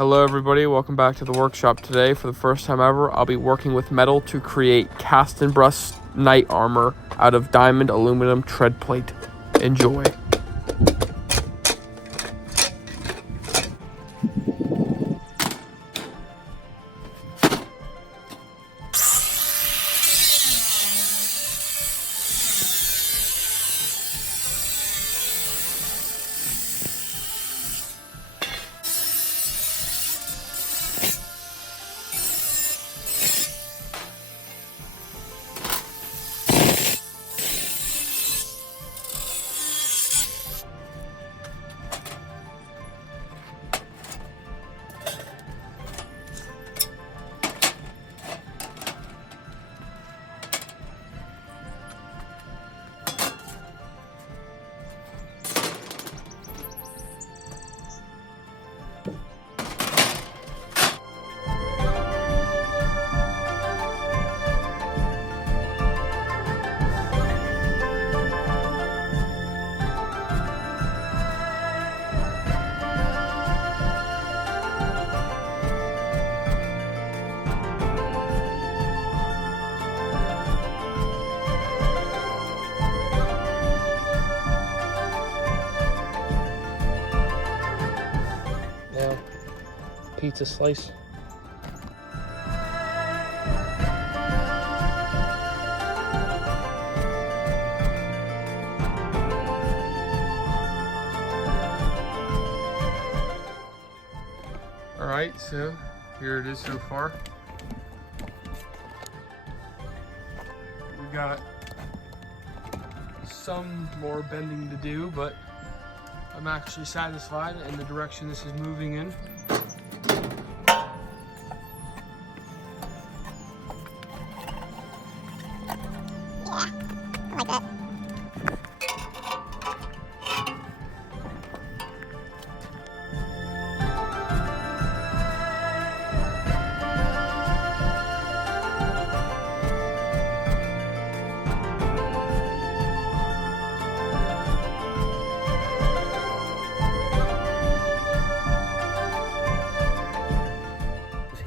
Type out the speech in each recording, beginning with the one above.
Hello everybody, welcome back to the workshop. Today, for the first time ever, I'll be working with metal to create Kastenbrust knight armor out of diamond aluminum tread plate. Enjoy. Now, pizza slice. Alright, so here it is so far. We got some more bending to do, but I'm actually satisfied in the direction this is moving in.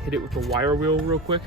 Hit it with the wire wheel real quick.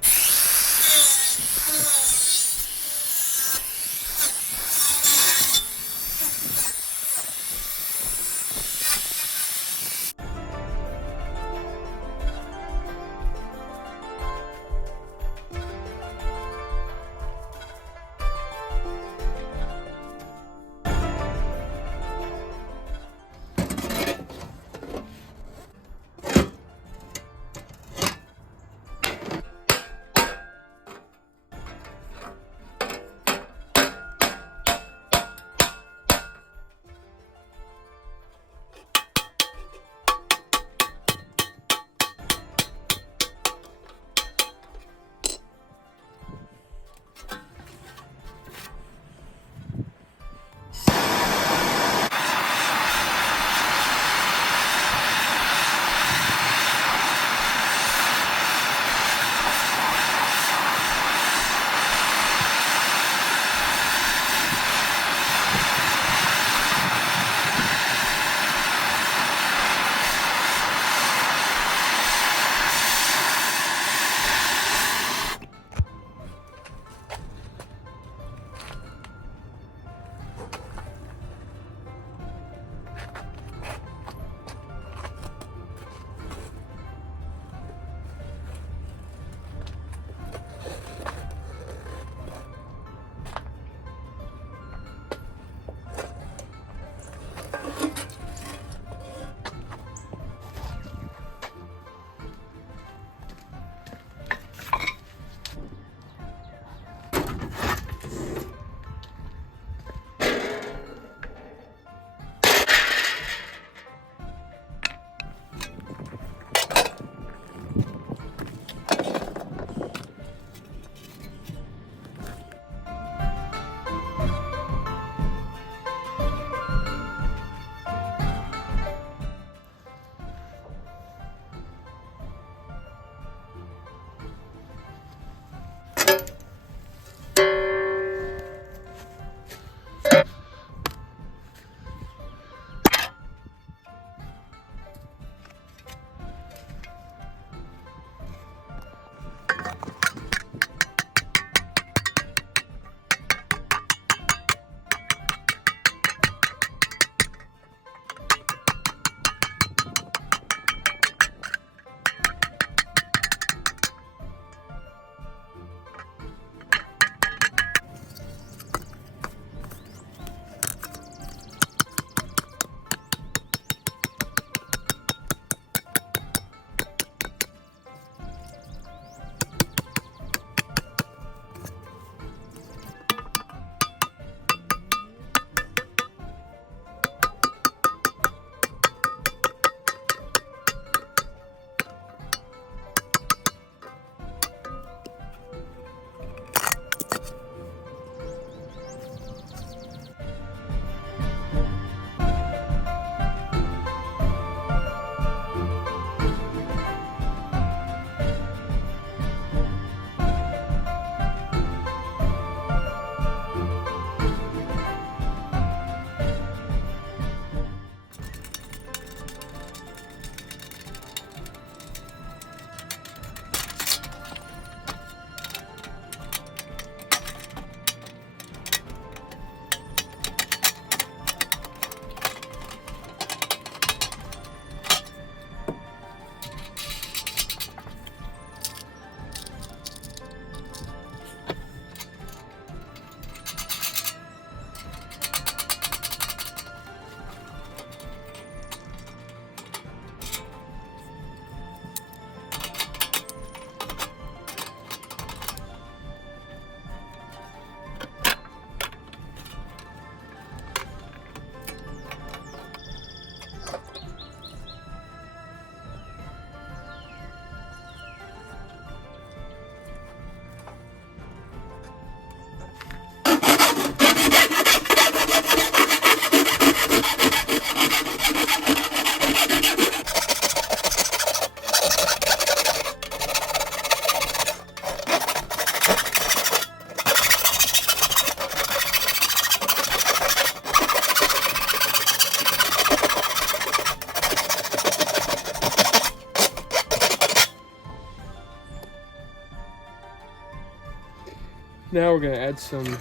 Now we're gonna add some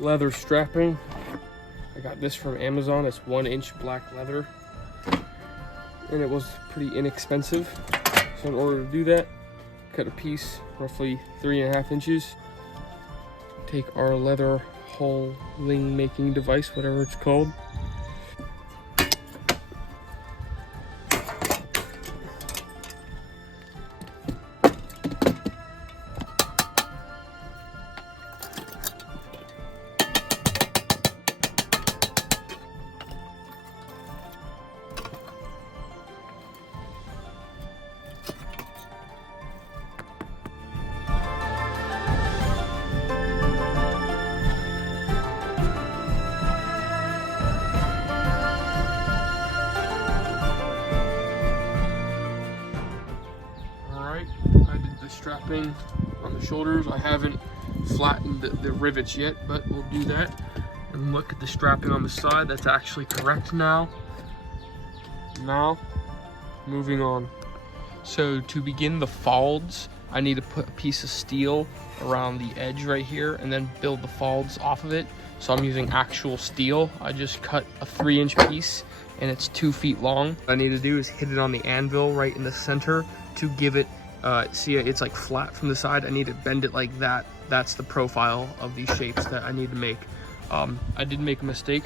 leather strapping. I got this from Amazon. It's 1-inch black leather, and it was pretty inexpensive. So in order to do that, cut a piece roughly 3.5 inches. Take our leather hole-ling making device, whatever it's called. I did the strapping on the shoulders. I haven't flattened the rivets yet, but we'll do that. And look at the strapping on the side. That's actually correct now. Now, moving on. So to begin the folds, I need to put a piece of steel around the edge right here and then build the folds off of it. So I'm using actual steel. I just cut a 3-inch piece and it's 2 feet long. What I need to do is hit it on the anvil right in the center to give it, see it's like flat from the side. I need to bend it like that. That's the profile of these shapes that I need to make. I did make a mistake.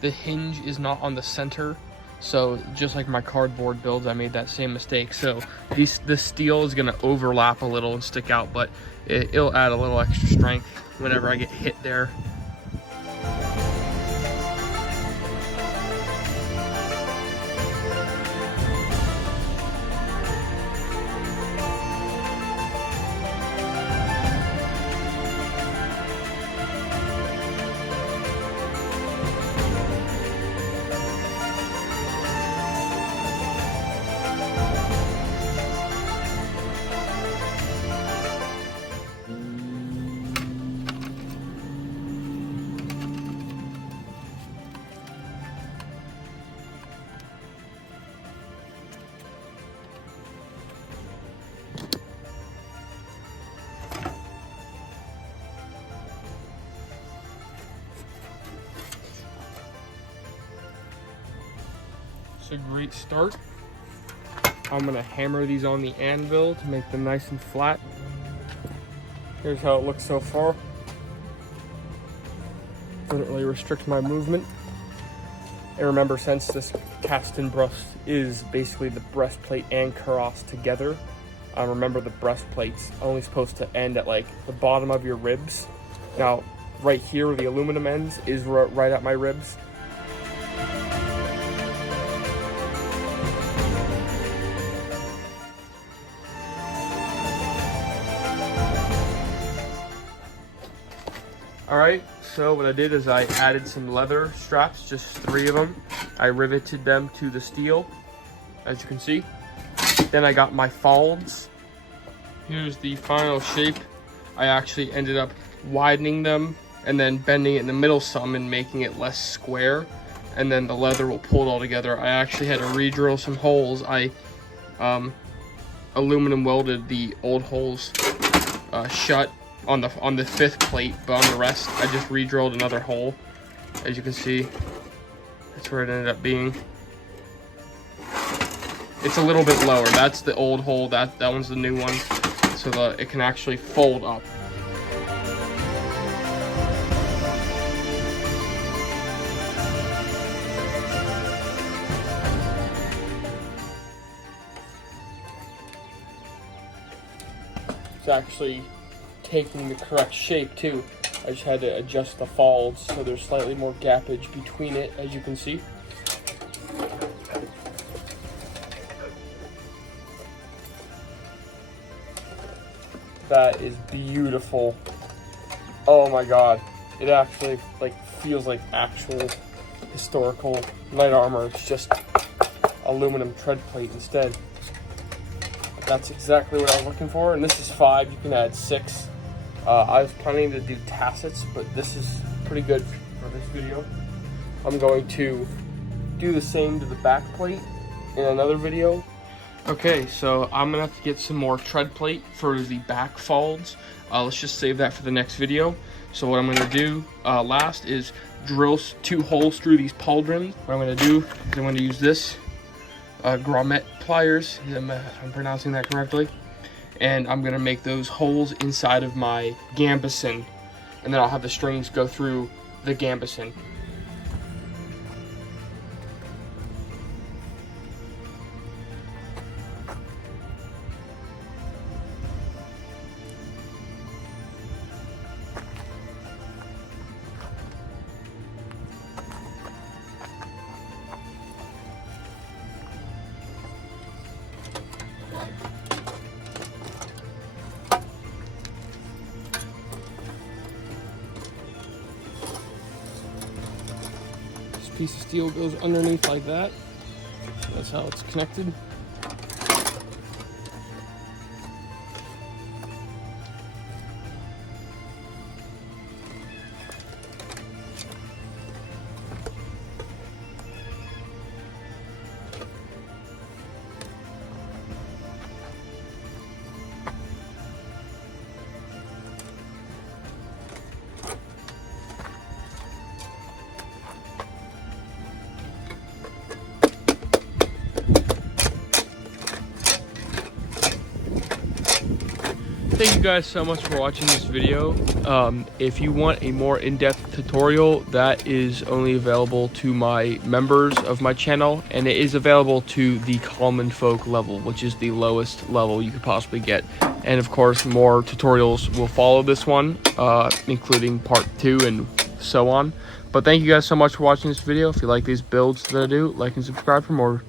The hinge is not on the center. So just like my cardboard builds, I made that same mistake. So the steel is gonna overlap a little and stick out, but it'll add a little extra strength whenever I get hit there. It's a great start. I'm gonna hammer these on the anvil to make them nice and flat. Here's how it looks so far. Doesn't really restrict my movement. And remember, since this Kastenbrust is basically the breastplate and cuirass together, remember the breastplate's only supposed to end at like the bottom of your ribs. Now, right here where the aluminum ends is right at my ribs. Alright, so what I did is I added some leather straps, just 3 of them. I riveted them to the steel, as you can see. Then I got my folds. Here's the final shape. I actually ended up widening them and then bending it in the middle some and making it less square. And then the leather will pull it all together. I actually had to re-drill some holes. I aluminum welded the old holes shut on the 5th plate, but on the rest I just re-drilled another hole. As you can see, that's where it ended up being. It's a little bit lower. That's the old hole, that one's the new one, so that it can actually fold up. It's actually taking the correct shape too. I just had to adjust the folds so there's slightly more gappage between it, as you can see. That is beautiful. Oh my god. It actually feels like actual historical knight armor. It's just aluminum tread plate instead. That's exactly what I was looking for, and this is 5. You can add 6. I was planning to do tassets, but this is pretty good for this video. I'm going to do the same to the back plate in another video, Okay, so I'm gonna have to get some more tread plate for the back folds. Let's just save that for the next video. So what I'm gonna do last is drill 2 holes through these pauldrons. What I'm gonna do is I'm gonna use this grommet pliers, if I'm pronouncing that correctly, and I'm gonna make those holes inside of my gambeson, and then I'll have the strings go through the gambeson. Piece of steel goes underneath like that. That's how it's connected. Thank you guys so much for watching this video. If you want a more in-depth tutorial, that is only available to my members of my channel, and it is available to the common folk level, which is the lowest level you could possibly get. And of course, more tutorials will follow this one, including part 2 and so on. But thank you guys so much for watching this video. If you like these builds that I do, like and subscribe for more.